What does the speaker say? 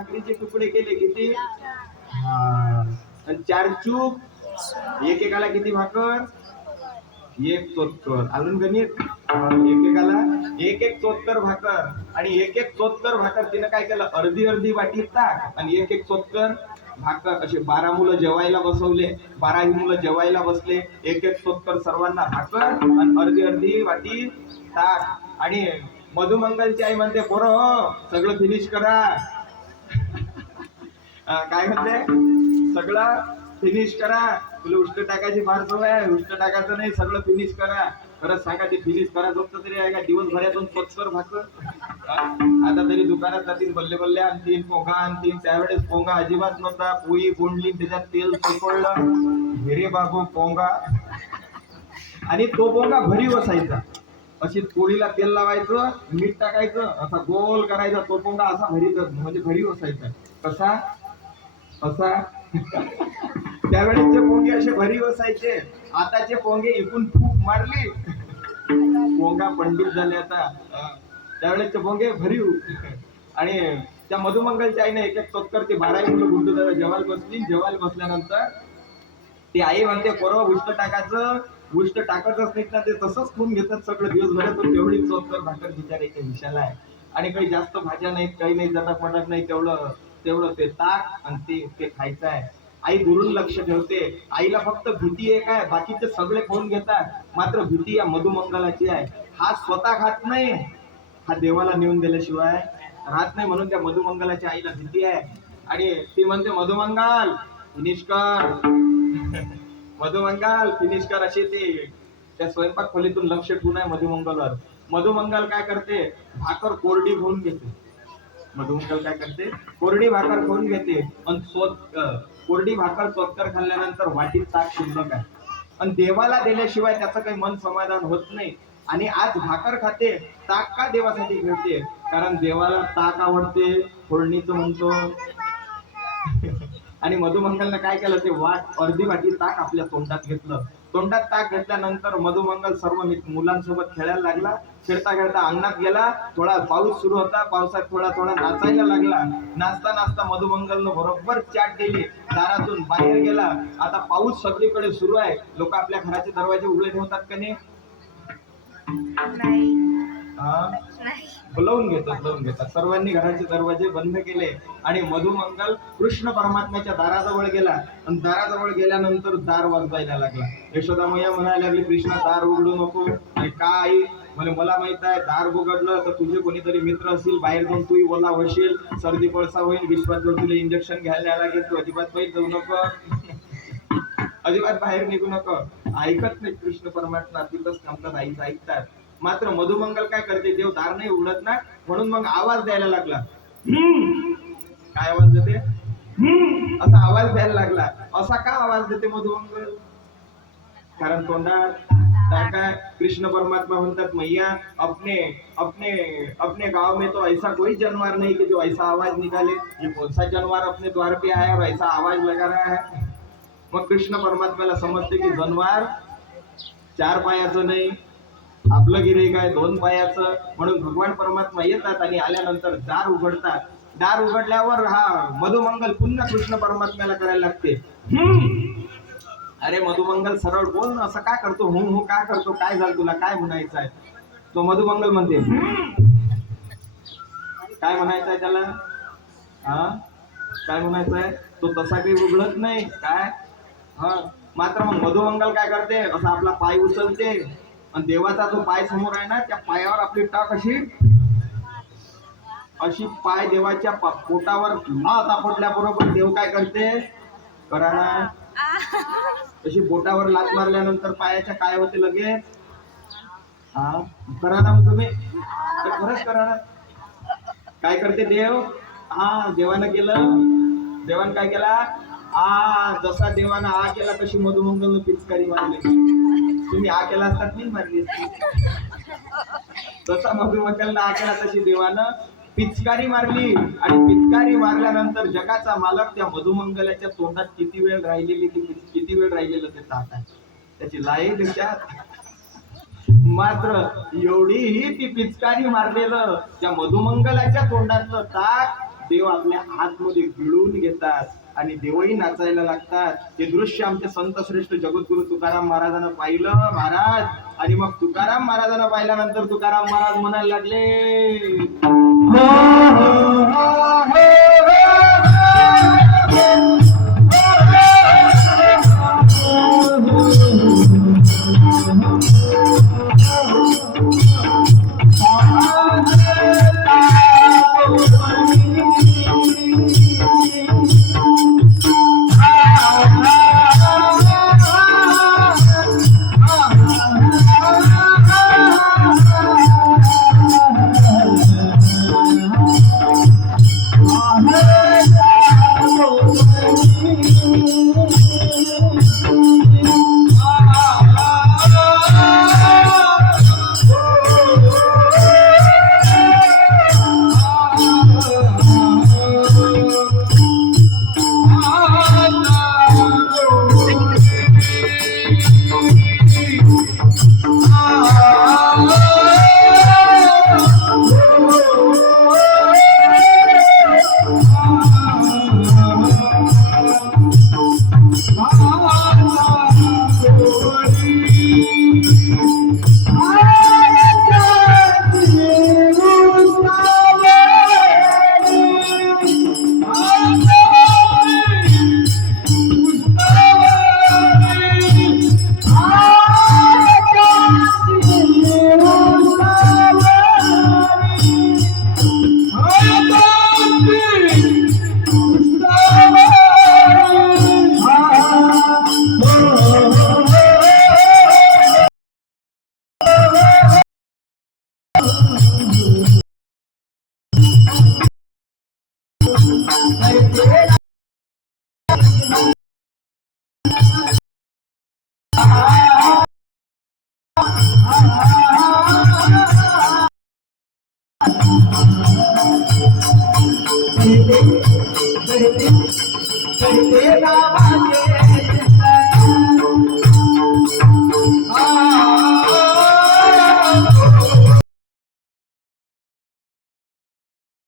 भाकरीचे तुकडे केले किती? आणि 4 चूक एकेकाला किती भाकर? 1 चोत्तर. अजून गणित एकेकाला 1 चोत्तर भाकर. आणि 1 चोत्तर भाकर तिनं काय केलं? अर्धी अर्धी वाटी ताक आणि 1 चोत्तर भाकर. असे 12 मुलं जेवायला बसवले, 12 मुलं जेवायला बसले. 1 चोत्तर सर्वांना भाकर आणि अर्धी अर्धी वाटी ताक. आणि मधुमंगलची आई म्हणते, पोरं सगळं फिनिश करा. काय म्हणते? सगळं फिनिश करा. तुला उष्ट टाकायची फार सवय आहे. उष्ट टाकायचं नाही, सगळं फिनिश करा. खरंच सांगा, ते फिनिश करा जमतं तरी आहे का? दिवसभरातून 70 भाकर. आता तरी दुकानात जातील, बल्ले बल्ले आणतील, पोंगा आणतील. त्यावेळेस पोंगा अजिबात नव्हता. पोळी कोंडली, त्याच्यात तेल सोपडलं, हिरे बाबू पोंगा. आणि तो पोंगा भरी बसायचा. अशी पोळीला तेल लावायचं, मीठ टाकायचं, असा गोल करायचा. तो पोंगा असा भरी, म्हणजे भरी बसायचा. कसा? असा. त्यावेळेचे पोंगे असे भरी बसायचे. आताचे पोंगे इकून फूक मारली, पोंगा पंडित झाले आता. त्यावेळेचे पोंगे भरीव. आणि त्या मधुमंगलच्या आईने 1 चोत्तर ते 12 मुलं गुंडू दादा जेवायला बसली. जेवायला बसल्यानंतर ती आई म्हणते, पोरं उष्ट टाकायचं. उष्ट टाकतच नाहीत ना, ते तसंच खून घेतात सगळं दिवसभरातून. तेवढी चोत्तर भाकर बिचारायच्या हिशाला आहे. आणि काही जास्त भाज्या नाहीत, काही नाही, जटात मटात नाही. तेवढं ते ताक आणि ते खायचं आहे. आई दुरून लक्ष ठेवते. आईला फक्त भीती आहे काय? बाकीचे सगळे खाऊन घेतात, मात्र भीती या मधुमंगलाची आहे. हा स्वतः खात नाही, हा देवाला नेऊन दिल्याशिवाय राहत नाही. म्हणून त्या मधुमंगलाच्या आईला भीती आहे. आणि ती म्हणते, मधुमंगल फिनिश कर, मधुमंगल फिनिश कर. अशी ती त्या स्वयंपाक खोलीतून लक्ष ठेवून आहे मधुमंगलवर. मधुमंगल काय करते? भाकर कोरडी घेऊन घेते. मधुमंगल काय करते? कोरडी भाकर खाऊन घेते. आणि कोरडी भाकर चोत्तर खाल्ल्यानंतर वाटीत ताक शिल्लक आहे. आणि देवाला दिल्याशिवाय त्याचं काही मन समाधान होत नाही. आणि आज भाकर खाते, ताक का देवासाठी घेते? कारण देवाला ताक आवडते, फोडणीचं म्हणतो. आणि मधुमंगलने काय केलं? ते अर्धी वाटी ताक आपल्या तोंडात घेतलं. तोंडात ताक घेतल्यानंतर मधुमंगल सर्व मुलांसोबत खेळायला लागला. खेळता खेळता अंगणात गेला. थोडा पाऊस सुरू होता. पावसात थोडा नाचायला लागला. नाचता नाचता मधुमंगलनं बरोबर चाट दिली. दारातून बाहेर गेला. आता पाऊस सगळीकडे सुरू आहे. लोक आपल्या घराचे दरवाजे उघडे ठेवतात का नाही? बोलवून घेतात. सर्वांनी घराचे दरवाजे बंद केले. आणि मधुमंगल कृष्ण परमात्म्याच्या दाराजवळ गेला. आणि दाराजवळ गेल्यानंतर दार वाजवायला लागला. यशोदा मैया म्हणायला लागली, कृष्णा दार उघडू नको. आणि काय? मला माहित आहे, दार उघडलं तर तुझे कोणीतरी मित्र असतील, बाहेर जाऊन तूही ओला होशील, सर्दी पळसा होईल, विश्वास जर तुला इंजेक्शन घ्यायला लागेल, तू अजिबात बाहेर जाऊ नको, अजिबात बाहेर निघू नको. ऐकत नाही कृष्ण परमात्मा, तिथंच थांबतात, आईचं ऐकतात. मात्र मधुमंगल काय करते? देव दार नाही उघडत ना, म्हणून मग आवाज द्यायला लागला. काय आवाज देते? असा आवाज द्यायला लागला. असा का आवाज देते मधुमंगल? कारण तोंडात काय? कृष्ण परमात्मा म्हणतात, मैया अपने अपने अपने गांव में तो ऐसा कोई जानवर नहीं कि जो ऐसा आवाज निकाले. ये कौन सा जानवर अपने द्वार पे आया और ऐसा आवाज लगा रहा है? मग कृष्ण परमात्म्याला समजते की जानवर 4 पायाचं नाही, आपलं गिऱ्हाईक आहे 2 पायाचं. म्हणून भगवान परमात्मा येतात आणि आल्यानंतर दार उघडतात. दार उघडल्यावर हा मधुमंगल पुन्हा कृष्ण परमात्म्याला करायला लागते. अरे मधुमंगल सरळ बोल ना, असं का करतो? हो का करतो? काय झालं तुला? काय म्हणायचं आहे? तो मधुमंगल म्हणते, काय म्हणायचं आहे त्याला? काय म्हणायचं आहे? तो तसा काही उघडत नाही. काय? मात्र मग मधुमंगल काय करते? असा आपला पाय उचलते आणि देवाचा जो पाय समोर आहे ना, त्या पायावर आपली टाक अशी पाय देवाच्या पोटावर लाथ आपटल्याबरोबर देव काय करते? करा ना. अशी बोटावर लाथ मारल्यानंतर पायाच्या काय होते लगेच? करा ना. मग तुम्ही खरंच करा ना. काय करते देव? देवानं केलं. देवानं काय केला? जसा देवानं केला तशी मधुमंगलनं पिचकारी मारली. तुम्ही केला असतात नाही मारली असती. जसा मधुमंगलनं केला तशी देवानं पिचकारी मारली. आणि पिचकारी मारल्यानंतर जगाचा मालक त्या मधुमंगलाच्या तोंडात किती वेळ राहिलेलं ते ताक आहे, त्याची लाई त्याच्यात. मात्र एवढीही ती पिचकारी मारलेलं त्या मधुमंगलाच्या तोंडातलं ताक देव आपल्या आतमध्ये गिळून घेतात आणि देवही नाचायला लागतात. हे दृश्य आमचे संत श्रेष्ठ जगद्गुरु तुकाराम महाराजांना पाहिलं महाराज. आणि मग तुकाराम महाराजांना पाहिल्यानंतर तुकाराम महाराज म्हणायला लागले, Hey,